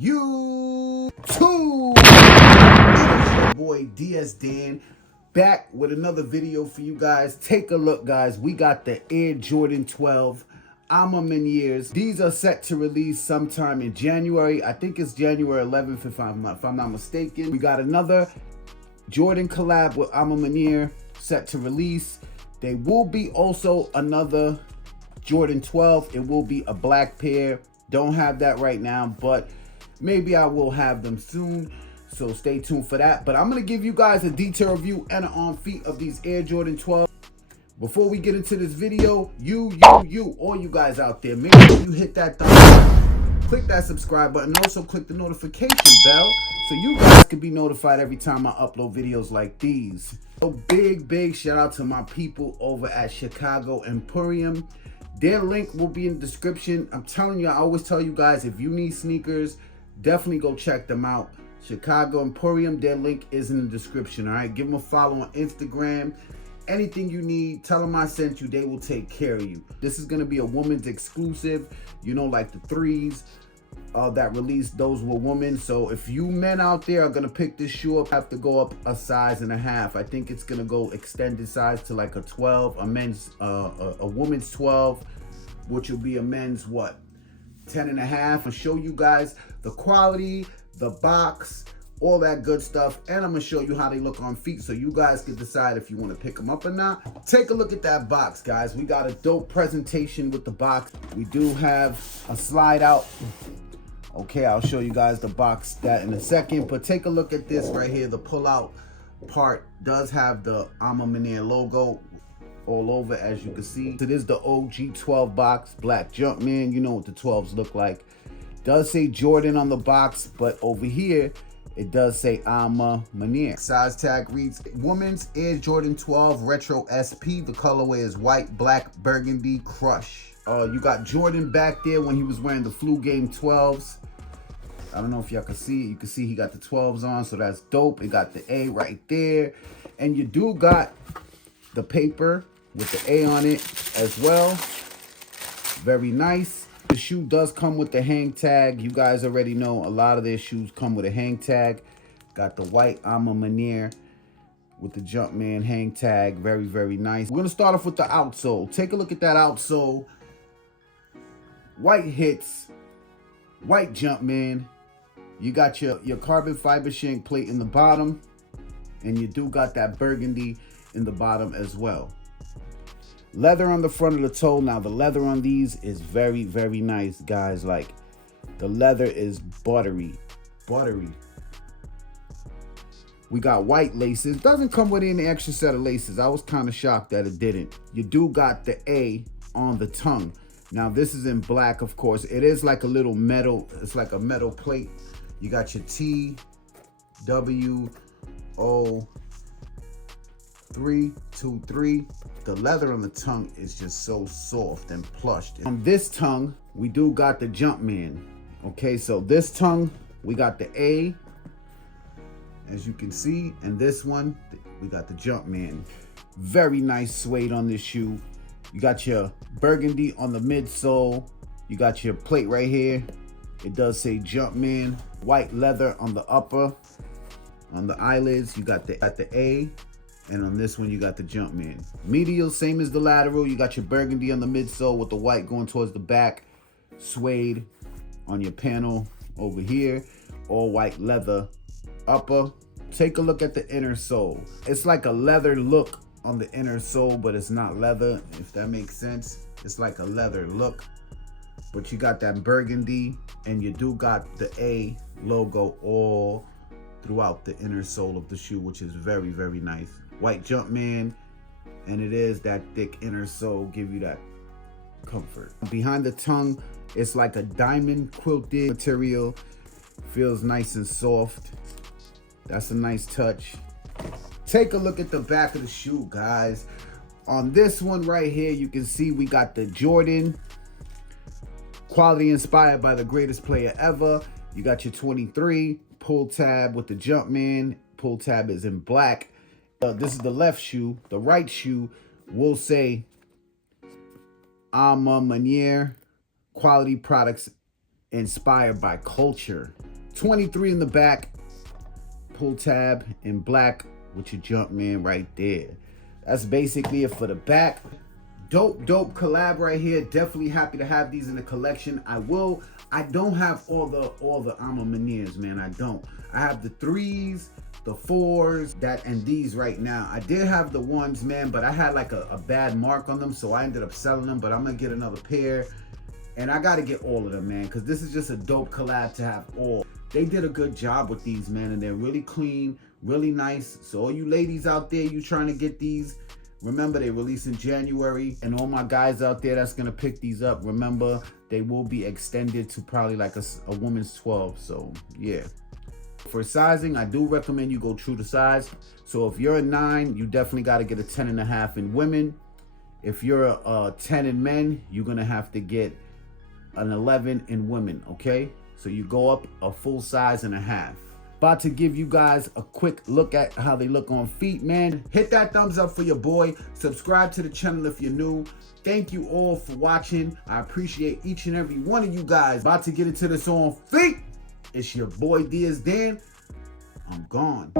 YouTube. It's your boy DS Dan back with another video for you guys. Take a look, guys. We got the Air Jordan 12 Manieres. These are set to release sometime in January. I think it's January 11th if I'm not mistaken. We got another Jordan collab with Maniere set to release. There will be also another Jordan 12. It will be a black pair. Don't have that right now, but maybe I will have them soon. So stay tuned for that. But I'm going to give you guys a detailed review and an on feet of these Air Jordan 12. Before we get into this video, all you guys out there, make sure you hit that thumbs up, click that subscribe button, also click the notification bell so you guys can be notified every time I upload videos like these. So big shout out to my people over at Chicago EMPORIUM. Their link will be in the description. I'm telling you, I always tell you guys, if you need sneakers, definitely go check them out. Chicago EMPORIUM, their link is in the description, all right? Give them a follow on Instagram. Anything you need, tell them I sent you. They will take care of you. This is going to be a woman's exclusive. You know, like the threes that released, those were women. So if you men out there are going to pick this shoe up, have to go up a size and a half. I think it's going to go extended size to like a 12, a woman's 12, which will be a men's what? 10 and a half. I'll show you guys the quality, the box, all that good stuff, and I'm gonna show you how they look on feet so you guys can decide if you want to pick them up or not. Take a look at that box, guys. We got a dope presentation with the box. We do have a slide out. Okay, I'll show you guys the box that in a second, but take a look at this right here. The pull out part does have the Maniere logo all over, as you can see. So this is the OG 12 box, black Jumpman. You know what the 12s look like. Does say Jordan on the box, but over here it does say Maniere. Size tag reads Women's Air Jordan 12 Retro SP. The colorway is white, black, burgundy, crush. You got Jordan back there when he was wearing the Flu Game 12s. I don't know if y'all can see it. You can see he got the 12s on, so that's dope. It got the A right there. And you do got the paper with the A on it as well. Very nice. The shoe does come with the hang tag. You guys already know a lot of their shoes come with a hang tag. Got the white Maniere with the Jumpman hang tag. Very nice. We're going to start off with the outsole. Take a look at that outsole. White hits. White Jumpman. You got your carbon fiber shank plate in the bottom. And you do got that burgundy in the bottom as well. Leather on the front of the toe. Now the leather on these is very nice, guys. Like the leather is buttery. We got white laces. Doesn't come with any extra set of laces. I was kind of shocked that it didn't. You do got the A on the tongue. Now this is in black, of course. It is like a little metal. It's like a metal plate. You got your T, W, O, 323. The leather on the tongue is just so soft and plush. On this tongue, we do got the Jumpman. Okay, so this tongue, we got the A, as you can see, and this one, we got the Jumpman. Very nice suede on this shoe. You got your burgundy on the midsole. You got your plate right here. It does say Jumpman. White leather on the upper, on the eyelids. You got the A. And on this one, you got the Jumpman. Medial, same as the lateral. You got your burgundy on the midsole with the white going towards the back. Suede on your panel over here. All white leather upper. Take a look at the inner sole. It's like a leather look on the inner sole, but it's not leather, if that makes sense. It's like a leather look. But you got that burgundy, and you do got the A logo all throughout the inner sole of the shoe, which is very nice. White Jumpman, and it is that thick inner sole, give you that comfort. Behind the tongue, it's like a diamond quilted material. Feels nice and soft. That's a nice touch. Take a look at the back of the shoe, guys. On this one right here, you can see we got the Jordan. Quality inspired by the greatest player ever. You got your 23 pull tab with the Jumpman. Pull tab is in black. This is the left shoe. The right shoe will say Maniere, quality products inspired by culture. 23 in the back, pull tab in black with your Jumpman right there. That's basically it for the back. Dope collab right here. Definitely happy to have these in the collection. I don't have all the Manieres, man. I don't. I have the 3s, the 4s, and these right now. I did have the 1s, man, but I had like a bad mark on them, so I ended up selling them, but I'm gonna get another pair. And I gotta get all of them, man, because this is just a dope collab to have all. They did a good job with these, man, and they're really clean, really nice. So all you ladies out there, you trying to get these, remember they release in January. And all my guys out there that's gonna pick these up, remember they will be extended to probably like a woman's 12. So yeah. For sizing, I do recommend you go true to size. So if you're a 9, you definitely got to get a 10.5 in women. If you're a 10 in men, you're gonna have to get an 11 in women. Okay, so you go up a full size and a half. About to give you guys a quick look at how they look on feet, man. Hit that thumbs up for your boy. Subscribe to the channel if you're new. Thank you all for watching. I appreciate each and every one of you guys. About to get into this on feet. It's your boy Diaz Dan. I'm gone.